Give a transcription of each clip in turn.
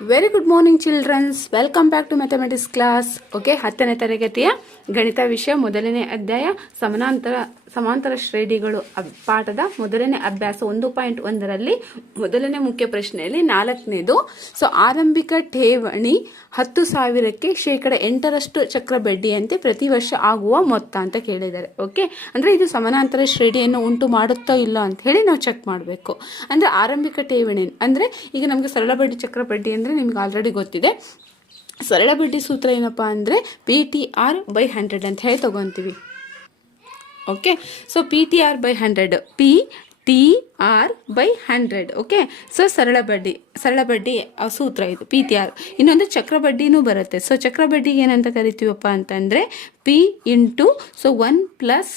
Very good morning childrens welcome back to mathematics class okay ಹತ್ತನೇ ತರಗತಿಯ ಗಣಿತ ವಿಷಯ, ಮೊದಲನೇ ಅಧ್ಯಾಯ, ಸಮಾನಾಂತರ ಸಮಾಂತರ ಶ್ರೇಣಿಗಳು ಪಾಠದ ಮೊದಲನೇ ಅಭ್ಯಾಸ ಒಂದು ಪಾಯಿಂಟ್ ಒಂದರಲ್ಲಿ ಮೊದಲನೇ ಮುಖ್ಯ ಪ್ರಶ್ನೆಯಲ್ಲಿ ನಾಲ್ಕನೇದು, ಸೊ ಆರಂಭಿಕ ಠೇವಣಿ ಹತ್ತು ಸಾವಿರಕ್ಕೆ ಶೇಕಡ ಎಂಟರಷ್ಟು ಚಕ್ರ ಬಡ್ಡಿಯಂತೆ ಪ್ರತಿ ವರ್ಷ ಆಗುವ ಮೊತ್ತ ಅಂತ ಕೇಳಿದ್ದಾರೆ. ಓಕೆ? ಅಂದರೆ ಇದು ಸಮಾನಾಂತರ ಶ್ರೇಣಿಯನ್ನು ಉಂಟು ಮಾಡುತ್ತೋ ಇಲ್ಲ ಅಂತ ಹೇಳಿ ನಾವು ಚೆಕ್ ಮಾಡಬೇಕು. ಅಂದರೆ ಆರಂಭಿಕ ಠೇವಣಿ ಅಂದರೆ ಈಗ ನಮಗೆ ಸರಳ ಬಡ್ಡಿ ಚಕ್ರ ಬಡ್ಡಿ ಅಂದರೆ ನಿಮ್ಗೆ ಆಲ್ರೆಡಿ ಗೊತ್ತಿದೆ. ಸರಳ ಬಡ್ಡಿ ಸೂತ್ರ ಏನಪ್ಪ ಅಂದರೆ P T R by hundred ಅಂತ ಹೇಳಿ ತಗೊತೀವಿ. Okay so P T R by hundred P T R by hundred okay so ಸರಳ ಬಡ್ಡಿ ಸರಳ ಬಡ್ಡಿ ಸೂತ್ರ ಇದು ಪಿ ಟಿ ಆರ್ ಇನ್ನೊಂದು ಚಕ್ರ ಬಡ್ಡಿನೂ ಬರುತ್ತೆ. ಸೊ ಚಕ್ರ ಬಡ್ಡಿಗೆ ಏನಂತ ಕರಿತೀವಪ್ಪ ಅಂತಂದರೆ P into so one plus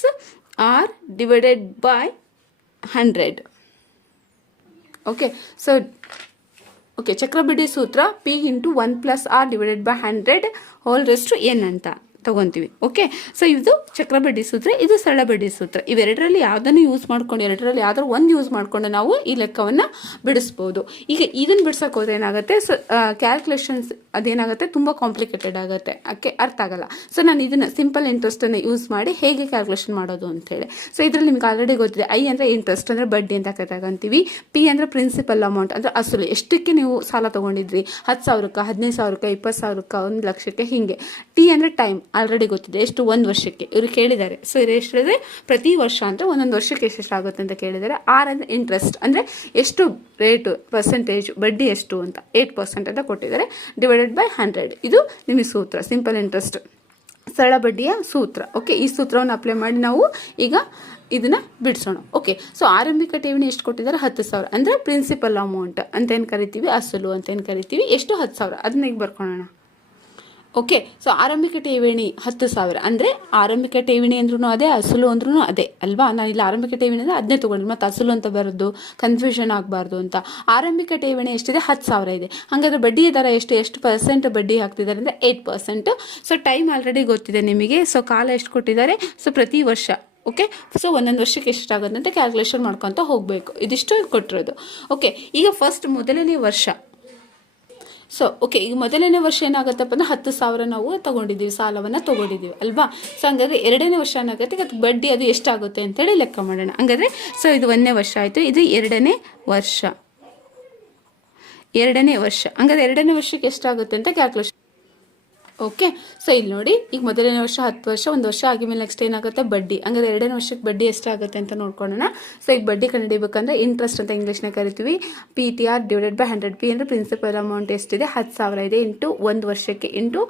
R divided by hundred okay so okay ಚಕ್ರಬಡ್ಡಿ ಸೂತ್ರ P into one plus R divided by hundred whole rest N ಅಂತ. ತಗೊಂತೀವಿ. ಓಕೆ ಸೊ ಇದು ಚಕ್ರಬಡ್ಡಿ ಸೂತ್ರ, ಇದು ಸರಳ ಬಡ್ಡಿ ಸೂತ್ರ. ಇವೆರಡರಲ್ಲಿ ಯಾವುದನ್ನು ಯೂಸ್ ಮಾಡ್ಕೊಂಡು, ಎರಡರಲ್ಲಿ ಯಾವ್ದಾರು ಒಂದು ಯೂಸ್ ಮಾಡಿಕೊಂಡು ನಾವು ಈ ಲೆಕ್ಕವನ್ನು ಬಿಡಿಸ್ಬೋದು. ಈಗ ಇದನ್ನು ಬಿಡ್ಸೋಕೆ ಹೋದ್ರೆ ಏನಾಗುತ್ತೆ? ಸೊ ಕ್ಯಾಲ್ಕುಲೇಷನ್ಸ್ ಅದೇನಾಗುತ್ತೆ? ತುಂಬ ಕಾಂಪ್ಲಿಕೇಟೆಡ್ ಆಗುತ್ತೆ. ಅದಕ್ಕೆ ಅರ್ಥ ಆಗಲ್ಲ. ಸೊ ನಾನು ಇದನ್ನು ಸಿಂಪಲ್ ಇಂಟ್ರೆಸ್ಟನ್ನು ಯೂಸ್ ಮಾಡಿ ಹೇಗೆ ಕ್ಯಾಲ್ಕುಲೇಷನ್ ಮಾಡೋದು ಅಂತೇಳಿ ಸೊ ಇದರಲ್ಲಿ ನಿಮ್ಗೆ ಆಲ್ರೆಡಿ ಗೊತ್ತಿದೆ. ಐ ಅಂದರೆ ಇಂಟ್ರೆಸ್ಟ್ ಅಂದರೆ ಬಡ್ಡಿ ಅಂತ ತಗೊಂತೀವಿ ಪಿ ಅಂದರೆ ಪ್ರಿನ್ಸಿಪಲ್ ಅಮೌಂಟ್ ಅಂದರೆ ಅಸಲು. ಎಷ್ಟಕ್ಕೆ ನೀವು ಸಾಲ ತೊಗೊಂಡಿದ್ರಿ? ಹತ್ತು ಸಾವಿರಕ್ಕೆ, ಹದಿನೈದು ಸಾವಿರಕ್ಕೆ, ಇಪ್ಪತ್ತು ಸಾವಿರಕ್ಕೆ, ಒಂದು ಲಕ್ಷಕ್ಕೆ, ಹೀಗೆ. ಟಿ ಅಂದರೆ ಟೈಮ್ ಆಲ್ರೆಡಿ ಗೊತ್ತಿದೆ. ಎಷ್ಟು ಒಂದು ವರ್ಷಕ್ಕೆ? ಇವರು ಕೇಳಿದ್ದಾರೆ. ಸೊ ಇವ್ರು ಎಷ್ಟಿದೆ ಪ್ರತಿ ವರ್ಷ ಅಂತ ಒಂದೊಂದು ವರ್ಷಕ್ಕೆ ಎಷ್ಟೆಷ್ಟು ಆಗುತ್ತೆ ಅಂತ ಕೇಳಿದ್ದಾರೆ. ಆರ್ ಅಂದರೆ ಇಂಟ್ರೆಸ್ಟ್ ಅಂದರೆ ಎಷ್ಟು ರೇಟು ಪರ್ಸೆಂಟೇಜ್ ಬಡ್ಡಿ ಎಷ್ಟು ಅಂತ ಏಯ್ಟ್ ಪರ್ಸೆಂಟ್ ಅಂತ ಕೊಟ್ಟಿದ್ದಾರೆ. ಡಿವೈಡೆಡ್ ಬೈ ಹಂಡ್ರೆಡ್ ಇದು ನಿಮಗೆ ಸೂತ್ರ. ಸಿಂಪಲ್ ಇಂಟ್ರೆಸ್ಟ್ ಸರಳ ಬಡ್ಡಿಯ ಸೂತ್ರ. ಓಕೆ ಈ ಸೂತ್ರವನ್ನು ಅಪ್ಲೈ ಮಾಡಿ ನಾವು ಈಗ ಇದನ್ನ ಬಿಡಿಸೋಣ. ಓಕೆ ಸೊ ಆರಂಭಿಕ ಠೇವಣಿ ಎಷ್ಟು ಕೊಟ್ಟಿದ್ದಾರೆ? ಹತ್ತು ಸಾವಿರ. ಅಂದರೆ ಪ್ರಿನ್ಸಿಪಲ್ ಅಮೌಂಟ್ ಅಂತ ಏನು ಕರಿತೀವಿ? ಅಸಲು ಅಂತ ಏನು ಕರಿತೀವಿ? ಎಷ್ಟು? ಹತ್ತು ಸಾವಿರ. ಅದನ್ನ ಈಗ ಬರ್ಕೊಳ್ಳೋಣ ಓಕೆ ಸೊ ಆರಂಭಿಕ ಠೇವಣಿ ಹತ್ತು ಸಾವಿರ. ಅಂದರೆ ಆರಂಭಿಕ ಠೇವಣಿ ಅಂದ್ರೂ ಅದೇ, ಅಸಲು ಅಂದ್ರೂ ಅದೇ, ಅಲ್ವಾ? ನಾನು ಇಲ್ಲಿ ಆರಂಭಿಕ ಠೇವಣಿ ಅಂದರೆ ಅದನ್ನೇ ತೊಗೊಂಡು ಮತ್ತು ಅಸಲು ಅಂತ ಬರೋದು ಕನ್ಫ್ಯೂಷನ್ ಆಗಬಾರ್ದು ಅಂತ. ಆರಂಭಿಕ ಠೇವಣಿ ಎಷ್ಟಿದೆ? ಹತ್ತು ಸಾವಿರ ಇದೆ. ಹಾಗಾದ್ರೆ ಬಡ್ಡಿ ದರ ಎಷ್ಟು? ಎಷ್ಟು ಪರ್ಸೆಂಟ್ ಬಡ್ಡಿ ಹಾಕ್ತಿದ್ದಾರೆ ಅಂದರೆ eight percent so time already ಗೊತ್ತಿದೆ ನಿಮಗೆ. ಸೊ ಕಾಲ ಎಷ್ಟು ಕೊಟ್ಟಿದ್ದಾರೆ? ಸೊ ಪ್ರತಿ ವರ್ಷ. ಓಕೆ ಸೊ ಒಂದೊಂದು ವರ್ಷಕ್ಕೆ ಎಷ್ಟಾಗುತ್ತೆ ಅಂತ ಕ್ಯಾಲ್ಕುಲೇಷನ್ ಮಾಡ್ಕೊತ ಹೋಗಬೇಕು. ಇದಿಷ್ಟು ಕೊಟ್ಟಿರೋದು. ಓಕೆ ಈಗ ಫಸ್ಟ್ ಮೊದಲನೇ ವರ್ಷ. ಸೊ ಓಕೆ ಈಗ ಮೊದಲನೇ ವರ್ಷ ಏನಾಗುತ್ತಪ್ಪ ಅಂದ್ರೆ ಹತ್ತು ಸಾವಿರ ನಾವು ತಗೊಂಡಿದ್ದೀವಿ, ಸಾಲವನ್ನು ತಗೊಂಡಿದ್ದೀವಿ, ಅಲ್ವಾ? ಸೊ ಹಂಗಾದ್ರೆ ಎರಡನೇ ವರ್ಷ ಏನಾಗುತ್ತೆ? ಅದಕ್ಕೆ ಬಡ್ಡಿ ಅದು ಎಷ್ಟಾಗುತ್ತೆ ಅಂತೇಳಿ ಲೆಕ್ಕ ಮಾಡೋಣ. ಹಂಗಾದ್ರೆ ಸೊ ಇದು ಒಂದನೇ ವರ್ಷ ಆಯಿತು, ಇದು ಎರಡನೇ ವರ್ಷ. ಎರಡನೇ ವರ್ಷ. ಹಂಗಾದ್ರೆ ಎರಡನೇ ವರ್ಷಕ್ಕೆ ಎಷ್ಟಾಗುತ್ತೆ ಅಂತ ಕ್ಯಾಲ್ಕುಲೇಷನ್ ಓಕೆ ಸೊ ಇಲ್ಲಿ ನೋಡಿ, ಈಗ ಮೊದಲನೇ ವರ್ಷ, ಹತ್ತು ವರ್ಷ, ಒಂದು ವರ್ಷ ಆಗಿದ್ಮೇಲೆ ನೆಕ್ಸ್ಟ್ ಏನಾಗುತ್ತೆ? ಬಡ್ಡಿ. ಹಂಗಾದ್ರೆ ಎರಡನೇ ವರ್ಷಕ್ಕೆ ಬಡ್ಡಿ ಎಷ್ಟಾಗುತ್ತೆ ಅಂತ ನೋಡ್ಕೊಳ್ಳೋಣ. ಸೊ ಈಗ ಬಡ್ಡಿ ಕಂಡುಹಿಡಿಬೇಕಂದ್ರೆ ಇಂಟ್ರೆಸ್ಟ್ ಅಂತ ಇಂಗ್ಲೀಷ್ನ ಕರಿತೀವಿ. P T R divided by hundred P ಅಂದರೆ ಪ್ರಿನ್ಸಿಪಲ್ ಅಮೌಂಟ್ ಎಷ್ಟಿದೆ? ಹತ್ತು ಸಾವಿರ ಇದೆ ಇಂಟು ಒಂದು ವರ್ಷಕ್ಕೆ ಇಂಟು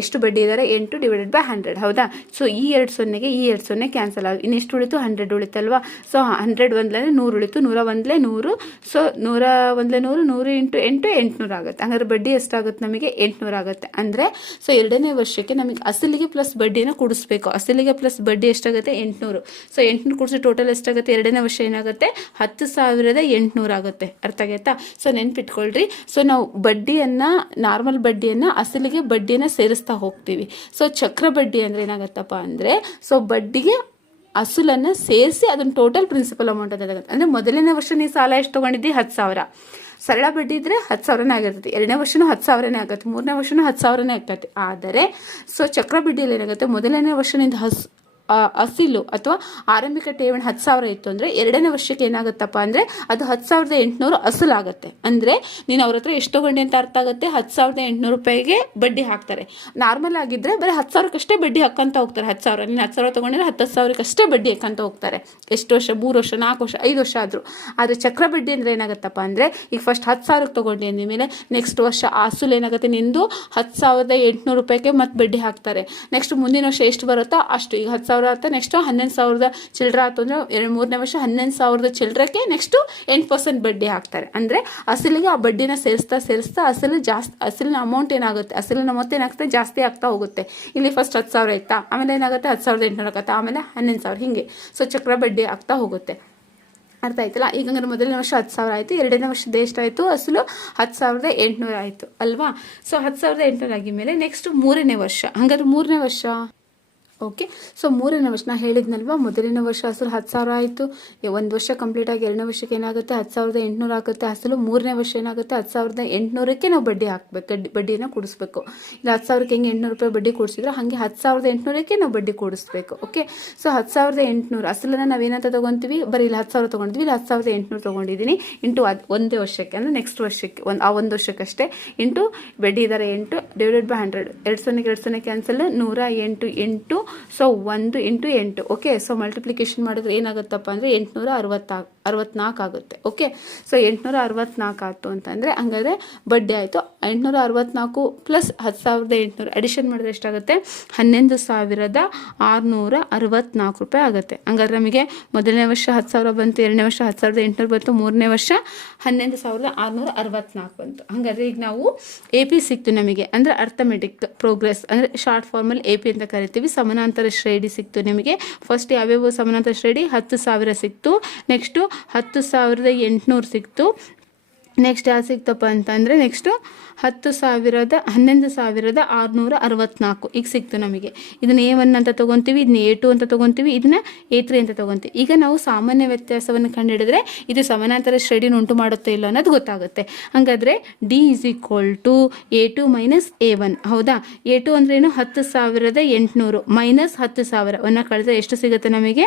ಎಷ್ಟು ಬಡ್ಡಿ ಇದ್ದಾರೆ ಎಂಟು ಡಿವೈಡೆಡ್ ಬೈ ಹಂಡ್ರೆಡ್ ಹೌದಾ? ಸೊ ಈ ಎರಡು ಸೊನ್ನೆಗೆ, ಈ ಎರಡು ಸೊನ್ನೆ ಕ್ಯಾನ್ಸಲ್ ಆಗಿ ಇನ್ನೆಷ್ಟು ಉಳಿತು? ಹಂಡ್ರೆಡ್ ಉಳಿತಲ್ವಾ? ಸೊ ಹಂಡ್ರೆಡ್ ಒಂದ್ಲೇ ನೂರು ಉಳಿತು. ನೂರ ಒಂದ್ಲೇ ನೂರು. ಸೊ ನೂರ ಒಂದ್ಲೇ ನೂರು ನೂರು ಇಂಟು ಎಂಟು ಎಂಟುನೂರು ಆಗುತ್ತೆ. ಹಂಗಾದ್ರೆ ಬಡ್ಡಿ ಎಷ್ಟಾಗುತ್ತೆ ನಮಗೆ? ಎಂಟುನೂರು ಆಗುತ್ತೆ. ಅಂದರೆ ಸೊ ಎರಡನೇ ವರ್ಷಕ್ಕೆ ನಮಗೆ ಅಸಲಿಗೆ ಪ್ಲಸ್ ಬಡ್ಡಿನ ಕೊಡಿಸ್ಬೇಕು. ಅಸಲಿಗೆ ಪ್ಲಸ್ ಬಡ್ಡಿ ಎಷ್ಟಾಗುತ್ತೆ? ಎಂಟುನೂರು. ಸೊ ಎಂಟುನೂರು ಕೂಡಿಸಿ ಟೋಟಲ್ ಎಷ್ಟಾಗುತ್ತೆ? ಎರಡನೇ ವರ್ಷ ಏನಾಗುತ್ತೆ? ಹತ್ತು ಸಾವಿರದ ಎಂಟುನೂರು ಆಗುತ್ತೆ. ಅರ್ಥ ಆಗೈತಾ? ಸೊ ನೆನ್ಪಿಟ್ಕೊಳ್ರಿ. ಸೊ ನಾವು ಬಡ್ಡಿಯನ್ನು ನಾರ್ಮಲ್ ಬಡ್ಡಿಯನ್ನು ಅಸಲಿಗೆ ಬಡ್ಡಿಯನ್ನು ಸೇರಿಸ್ತಾ ಹೋಗ್ತೀವಿ. ಸೊ ಚಕ್ರ ಬಡ್ಡಿ ಅಂದರೆ ಏನಾಗುತ್ತಪ್ಪ ಅಂದರೆ ಸೊ ಬಡ್ಡಿಗೆ ಅಸಲನ್ನು ಸೇರಿಸಿ ಅದನ್ನ ಟೋಟಲ್ ಪ್ರಿನ್ಸಿಪಲ್ ಅಮೌಂಟ್ ಅಂತ ಅಂದರೆ ಮೊದಲನೇ ವರ್ಷ ನೀವು ಸಾಲ ಎಷ್ಟು ತೊಗೊಂಡಿದ್ದಿ? ಹತ್ತು ಸಾವಿರ. ಸರಳ ಬಡ್ಡಿ ಇದ್ರೆ ಹತ್ತು ಸಾವಿರನೇ ಆಗಿರ್ತೈತಿ. ಎರಡನೇ ವರ್ಷನೂ ಹತ್ತು ಸಾವಿರನೇ ಆಗತ್ತೆ. ಮೂರನೇ ವರ್ಷನೂ ಹತ್ತು ಸಾವಿರನೇ ಆಗ್ತೈತಿ. ಆದರೆ, ಸೊ ಚಕ್ರ ಬಡ್ಡಿಯಲ್ಲಿ ಏನಾಗುತ್ತೆ? ಮೊದಲನೇ ವರ್ಷದಿಂದ ಹಸ್ ಅಸಿಲು ಅಥವಾ ಆರಂಭಿಕ ಠೇವಣಿ ಹತ್ತು ಸಾವಿರ ಇತ್ತು ಅಂದರೆ ಎರಡನೇ ವರ್ಷಕ್ಕೆ ಏನಾಗುತ್ತಪ್ಪ ಅಂದರೆ ಅದು ಹತ್ತು ಸಾವಿರದ ಎಂಟುನೂರು ಅಸಲಾಗುತ್ತೆ. ಅಂದರೆ ನೀನು ಅವ್ರ ಹತ್ರ ಎಷ್ಟು ತಗೊಂಡೆ ಅಂತ ಅರ್ಥ ಆಗುತ್ತೆ? ಹತ್ತು ಸಾವಿರದ ಎಂಟುನೂರು ರೂಪಾಯಿಗೆ ಬಡ್ಡಿ ಹಾಕ್ತಾರೆ. ನಾರ್ಮಲ್ ಆಗಿದ್ದರೆ ಬರೀ ಹತ್ತು ಸಾವಿರಕ್ಕಷ್ಟೇ ಬಡ್ಡಿ ಹಾಕಂತ ಹೋಗ್ತಾರೆ. ಹತ್ತು ಸಾವಿರ, ನೀನು ಹತ್ತು ಸಾವಿರ ತೊಗೊಂಡಿದ್ರೆ ಹತ್ತು ಸಾವಿರಕ್ಕಷ್ಟೇ ಬಡ್ಡಿ ಹಾಕಂತ ಹೋಗ್ತಾರೆ. ಎಷ್ಟು ವರ್ಷ, ಮೂರು ವರ್ಷ, ನಾಲ್ಕು ವರ್ಷ, ಐದು ವರ್ಷ ಆದರೂ. ಆದರೆ ಚಕ್ರ ಬಡ್ಡಿ ಅಂದರೆ ಏನಾಗುತ್ತಪ್ಪ ಅಂದರೆ ಈಗ ಫಸ್ಟ್ ಹತ್ತು ಸಾವಿರಕ್ಕೆ ಅಂದ ಅಂದಮೇಲೆ ನೆಕ್ಸ್ಟ್ ವರ್ಷ ಆಸುಲ್ ಏನಾಗುತ್ತೆ? ನಿಂದು ಹತ್ತು ಸಾವಿರದ ಎಂಟುನೂರು ರೂಪಾಯಿಗೆ ಮತ್ತೆ ಬಡ್ಡಿ ಹಾಕ್ತಾರೆ. ನೆಕ್ಸ್ಟ್ ಮುಂದಿನ ವರ್ಷ ಎಷ್ಟು ಬರುತ್ತೋ ಅಷ್ಟು. ಈಗ ಹತ್ತು ಸಾವಿರ ಆಗುತ್ತೆ ನೆಕ್ಸ್ಟ್ ಹನ್ನೊಂದು ಸಾವಿರದ ಚಿಲ್ಲರೆ ಆಯ್ತು ಅಂದರೆ ಎರಡು ಮೂರನೇ ವರ್ಷ ಹನ್ನೊಂದು ಸಾವಿರದ ಚಿಲ್ಲರಕ್ಕೆ ನೆಕ್ಸ್ಟು ಎಂಟು ಪರ್ಸೆಂಟ್ ಬಡ್ಡಿ ಹಾಕ್ತಾರೆ. ಅಂದರೆ ಅಸಲಿಗೆ ಆ ಬಡ್ಡಿನ ಸೇರಿಸ್ತಾ ಸೇರಿಸ್ತಾ ಅಸಲು ಜಾಸ್ತಿ ಅಸಲಿನ ಅಮೌಂಟ್ ಏನಾಗುತ್ತೆ? ಅಸಲಿನ ಮೊತ್ತ ಏನಾಗುತ್ತೆ ಜಾಸ್ತಿ ಆಗ್ತಾ ಹೋಗುತ್ತೆ. ಇಲ್ಲಿ ಫಸ್ಟ್ ಹತ್ತು ಸಾವಿರ ಆಯ್ತಾ? ಆಮೇಲೆ ಏನಾಗುತ್ತೆ? ಹತ್ತು ಸಾವಿರದ ಎಂಟುನೂರು ಆಗುತ್ತೆ. ಆಮೇಲೆ ಹನ್ನೊಂದು ಸಾವಿರ ಹೀಗೆ. ಸೊ ಚಕ್ರ ಬಡ್ಡಿ ಆಗ್ತಾ ಹೋಗುತ್ತೆ. ಅರ್ಥ ಆಯ್ತಲ್ಲ? ಈಗ ಹಂಗಾರೆ ಮೊದಲನೇ ವರ್ಷ ಹತ್ತು ಸಾವಿರ ಆಯಿತು, ಎರಡನೇ ವರ್ಷದ ಎಷ್ಟಾಯಿತು ಅಸಲು ಹತ್ತು ಸಾವಿರದ ಎಂಟುನೂರು ಆಯಿತು, ಅಲ್ವಾ? ಸೊ ಹತ್ತು ಸಾವಿರದ ಎಂಟುನೂರು ಆಗಿದ್ಮೇಲೆ ನೆಕ್ಸ್ಟ್ ಮೂರನೇ ವರ್ಷ. ಹಂಗಾದ್ರೆ ಮೂರನೇ ವರ್ಷ? ಓಕೆ ಸೊ ಮೂರನೇ ವರ್ಷ ನಾ ಹೇಳಿದ್ನಲ್ವ? ಮೊದಲನೇ ವರ್ಷ ಅಸಲು ಹತ್ತು ಸಾವಿರ ಆಯಿತು. ಒಂದು ವರ್ಷ ಕಂಪ್ಲೀಟ್ ಆಗಿ ಎರಡನೇ ವರ್ಷಕ್ಕೆ ಏನಾಗುತ್ತೆ? ಹತ್ತು ಸಾವಿರದ ಎಂಟುನೂರು ಆಗುತ್ತೆ ಅಸಲು ಮೂರನೇ ವರ್ಷ ಏನಾಗುತ್ತೆ? ಹತ್ತು ಸಾವಿರದ ಎಂಟುನೂರಕ್ಕೆ ನಾವು ಬಡ್ಡಿ ಹಾಕ್ಬೇಕು ಬಡ್ಡಿ- ಬಡ್ಡಿನ ಕೊಡಿಸ್ಬೇಕು. ಇಲ್ಲ, ಹತ್ತು ಸಾವಿರಕ್ಕೆ ಹೆಂಗೆ ಎಂಟುನೂರು ರೂಪಾಯಿ ಬಡ್ಡಿ ಕೊಡಿಸಿದ್ರೆ ಹಾಗೆ ಹತ್ತು ಸಾವಿರದ ಎಂಟುನೂರಕ್ಕೆ ನಾವು ಬಡ್ಡಿ ಕೊಡಿಸ್ಬೇಕು. ಓಕೆ ಸೊ ಹತ್ತು ಸಾವಿರದ ಎಂಟುನೂರು ಅಸಲನ್ನ ನಾವೇನಂತ ತೊಗೊತೀವಿ? ಬರೀ ಇಲ್ಲ, ಹತ್ತು ಸಾವಿರ ತೊಗೊಂಡಿದ್ವಿ. ಇಲ್ಲ, ಹತ್ತು ಸಾವಿರದ ಎಂಟುನೂರು ತೊಗೊಂಡಿದ್ದೀನಿ. ಇಂಟು ಅದು, ಒಂದೇ ವರ್ಷಕ್ಕೆ, ಅಂದರೆ ನೆಕ್ಸ್ಟ್ ವರ್ಷಕ್ಕೆ, ಒಂದು, ಆ ಒಂದು ವರ್ಷಕ್ಕಷ್ಟೇ. ಇಂಟು ಬಡ್ಡಿ ದರ ಎಂಟು ಡಿವೈಡೆಡ್ ಬೈ ಹಂಡ್ರೆಡ್ ಎರಡು ಸೊನ್ನೆಗೆ, ಎರಡು ಸೊನ್ನೆ ಕ್ಯಾನ್ಸಲ್ ನೂರ ಎಂಟು ಎಂಟು ಸೊ ಒಂದು ಇಂಟು ಎಂಟು ಓಕೆ ಸೊ ಮಲ್ಟಿಪ್ಲಿಕೇಶನ್ ಮಾಡಿದ್ರೆ ಏನಾಗುತ್ತಪ್ಪ ಅಂದರೆ ಎಂಟುನೂರ ಅರವತ್ತಾ ಅರವತ್ನಾಲ್ಕು ಆಗುತ್ತೆ ಓಕೆ ಸೊ ಎಂಟುನೂರ ಅರವತ್ನಾಲ್ಕು ಆಯಿತು ಅಂತಂದರೆ ಹಂಗಾದ್ರೆ ಬಡ್ಡಿ ಆಯಿತು. ಎಂಟುನೂರ ಅರವತ್ನಾಲ್ಕು ಪ್ಲಸ್ ಹತ್ತು ಸಾವಿರದ ಎಂಟುನೂರು ಅಡಿಷನ್ ಮಾಡಿದ್ರೆ ಎಷ್ಟಾಗುತ್ತೆ? ಹನ್ನೊಂದು ಸಾವಿರದ ಆರುನೂರ ಅರವತ್ನಾಲ್ಕು ರೂಪಾಯಿ ಆಗುತ್ತೆ. ಹಂಗಾದ್ರೆ ನಮಗೆ ಮೊದಲನೇ ವರ್ಷ ಹತ್ತು ಸಾವಿರ ಬಂತು, ಎರಡನೇ ವರ್ಷ ಹತ್ತು ಸಾವಿರದ ಎಂಟುನೂರು ಬಂತು, ಮೂರನೇ ವರ್ಷ ಹನ್ನೊಂದು ಸಾವಿರದ ಆರುನೂರ ಅರವತ್ನಾಲ್ಕು ಬಂತು. ಹಾಗಾದ್ರೆ ಈಗ ನಾವು ಎ ಪಿ ಸಿಕ್ತು ನಮಗೆ. ಅಂದರೆ ಅರ್ಥಮೆಟಿಕ್ ಪ್ರೋಗ್ರೆಸ್ ಅಂದರೆ ಶಾರ್ಟ್ ಫಾರ್ಮಲ್ಲಿ ಎ ಪಿ ಅಂತ ಕರಿತೀವಿ ಸಮಾನಾಂತರ ಶ್ರೇಣಿ ಸಿಕ್ತು ನಿಮಗೆ. ಫಸ್ಟ್ ಯಾವ್ಯಾವ ಸಮಾನಾಂತರ ಶ್ರೇಣಿ ಹತ್ತು ಸಾವಿರ ಸಿಕ್ತು. ನೆಕ್ಸ್ಟು ಹತ್ತು ಸಾವಿರದ ಎಂಟುನೂರು ಸಿಕ್ತು. ನೆಕ್ಸ್ಟ್ ಯಾವ್ದು ಸಿಕ್ತಪ್ಪ ಅಂತಂದರೆ ನೆಕ್ಸ್ಟು ಹತ್ತು ಸಾವಿರದ, ಹನ್ನೊಂದು ಸಾವಿರದ ಆರುನೂರ ಅರವತ್ನಾಲ್ಕು. ಈಗ ಸಿಕ್ತು ನಮಗೆ. ಇದನ್ನ ಎ ಒನ್ ಅಂತ ತೊಗೊತೀವಿ, ಇದನ್ನ ಎ ಟು ಅಂತ ತೊಗೊತೀವಿ, ಇದನ್ನ ಎ ತ್ರೀ ಅಂತ ತೊಗೊತೀವಿ. ಈಗ ನಾವು ಸಾಮಾನ್ಯ ವ್ಯತ್ಯಾಸವನ್ನು ಕಂಡುಹಿಡಿದ್ರೆ ಇದು ಸಮಾನಾಂತರ ಶ್ರೇಣಿನ ಉಂಟು ಮಾಡುತ್ತೆ ಇಲ್ಲ ಅನ್ನೋದು ಗೊತ್ತಾಗುತ್ತೆ. ಹಾಗಾದರೆ D is equal to A two minus A one ಹೌದಾ? ಎ ಟು ಅಂದ್ರೆ ಏನು? ಹತ್ತು ಸಾವಿರದ ಎಂಟುನೂರು ಮೈನಸ್ ಹತ್ತು ಸಾವಿರವನ್ನು ಕಳೆದ್ರೆ ಎಷ್ಟು ಸಿಗುತ್ತೆ ನಮಗೆ?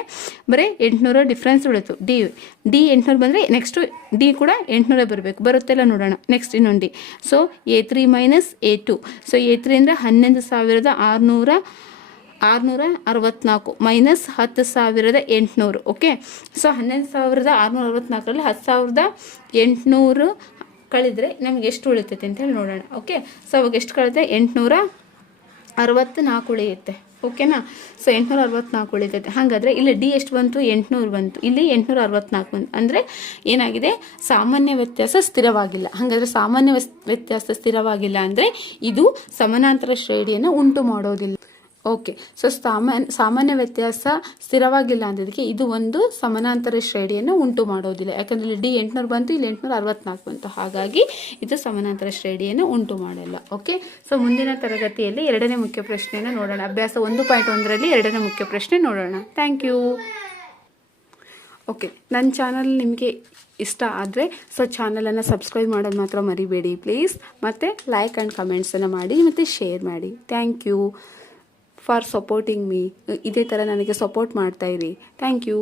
ಬರೀ ಎಂಟುನೂರು ಡಿಫ್ರೆನ್ಸ್ ಉಳಿತು. ಡಿ ಡಿ ಎಂಟುನೂರು ಬಂದರೆ ನೆಕ್ಸ್ಟು ಡಿ ಕೂಡ ಎಂಟುನೂರೇ ಬರಬೇಕು. ಬರುತ್ತೆಲ್ಲ ನೋಡೋಣ. ನೆಕ್ಸ್ಟ್ ಇನ್ನೊಂದು so A three minus A two so A three ಅಂದರೆ ಹನ್ನೊಂದು ಸಾವಿರದ ಆರುನೂರ ಆರುನೂರ ಅರವತ್ನಾಲ್ಕು ಮೈನಸ್ ಹತ್ತು ಸಾವಿರದ ಎಂಟುನೂರು. ಓಕೆ ಸೊ ಹನ್ನೊಂದು ಸಾವಿರದ ಆರುನೂರ ಅರವತ್ನಾಲ್ಕರಲ್ಲಿ ಹತ್ತು ಸಾವಿರದ ಎಂಟುನೂರು ಕಳೆದರೆ ನಮ್ಗೆ ಎಷ್ಟು ಉಳಿತೈತೆ ಅಂತ ಹೇಳಿ ನೋಡೋಣ. ಓಕೆ ಸೊ ಅವಾಗ ಎಷ್ಟು ಕಳೆದ ಎಂಟುನೂರ ಅರವತ್ತು ನಾಲ್ಕು ಉಳಿಯುತ್ತೆ ಓಕೆನಾ ಸೊ ಎಂಟುನೂರ ಅರವತ್ನಾಲ್ಕು ಉಳಿತೈತೆ ಹಾಗಾದರೆ ಇಲ್ಲಿ ಡಿ ಎಷ್ಟು ಬಂತು? ಎಂಟುನೂರು ಬಂತು. ಇಲ್ಲಿ ಎಂಟುನೂರ ಅರವತ್ನಾಲ್ಕು ಬಂತು. ಅಂದರೆ ಏನಾಗಿದೆ? ಸಾಮಾನ್ಯ ವ್ಯತ್ಯಾಸ ಸ್ಥಿರವಾಗಿಲ್ಲ. ಹಾಗಾದರೆ ಸಾಮಾನ್ಯ ವ್ಯತ್ಯಾಸ ಸ್ಥಿರವಾಗಿಲ್ಲ ಅಂದರೆ ಇದು ಸಮಾನಾಂತರ ಶ್ರೇಣಿಯನ್ನು ಉಂಟು ಮಾಡೋದಿಲ್ಲ. ಓಕೆ ಸೊ ಸಾಮಾನ್ಯ ಸಾಮಾನ್ಯ ವ್ಯತ್ಯಾಸ ಸ್ಥಿರವಾಗಿಲ್ಲ ಅಂದಿದ್ದಕ್ಕೆ ಇದು ಒಂದು ಸಮಾನಾಂತರ ಶ್ರೇಣಿಯನ್ನು ಉಂಟು ಮಾಡೋದಿಲ್ಲ ಯಾಕಂದರೆ ಇಲ್ಲಿ ಡಿ ಎಂಟುನೂರು ಬಂತು ಇಲ್ಲಿ ಎಂಟುನೂರ ಅರವತ್ನಾಲ್ಕು ಬಂತು ಹಾಗಾಗಿ ಇದು ಸಮಾನಾಂತರ ಶ್ರೇಣಿಯನ್ನು ಉಂಟು ಮಾಡಲ್ಲ ಓಕೆ ಸೊ ಮುಂದಿನ ತರಗತಿಯಲ್ಲಿ ಎರಡನೇ ಮುಖ್ಯ ಪ್ರಶ್ನೆಯನ್ನು ನೋಡೋಣ. ಅಭ್ಯಾಸ ಒಂದು ಪಾಯಿಂಟ್ ಒಂದರಲ್ಲಿ ಎರಡನೇ ಮುಖ್ಯ ಪ್ರಶ್ನೆ ನೋಡೋಣ. ಥ್ಯಾಂಕ್ ಯು ಓಕೆ ನನ್ನ ಚಾನಲ್ ನಿಮಗೆ ಇಷ್ಟ ಆದರೆ ಸೊ ಚಾನಲನ್ನು ಸಬ್ಸ್ಕ್ರೈಬ್ ಮಾಡೋದು ಮಾತ್ರ ಮರಿಬೇಡಿ ಪ್ಲೀಸ್ ಮತ್ತು ಲೈಕ್ ಆ್ಯಂಡ್ ಕಮೆಂಟ್ಸನ್ನು ಮಾಡಿ ಮತ್ತು ಶೇರ್ ಮಾಡಿ. Thank you for supporting me ಇದೇ ಥರ ನನಗೆ ಸಪೋರ್ಟ್ ಮಾಡ್ತಾಯಿರಿ ಥ್ಯಾಂಕ್ ಯು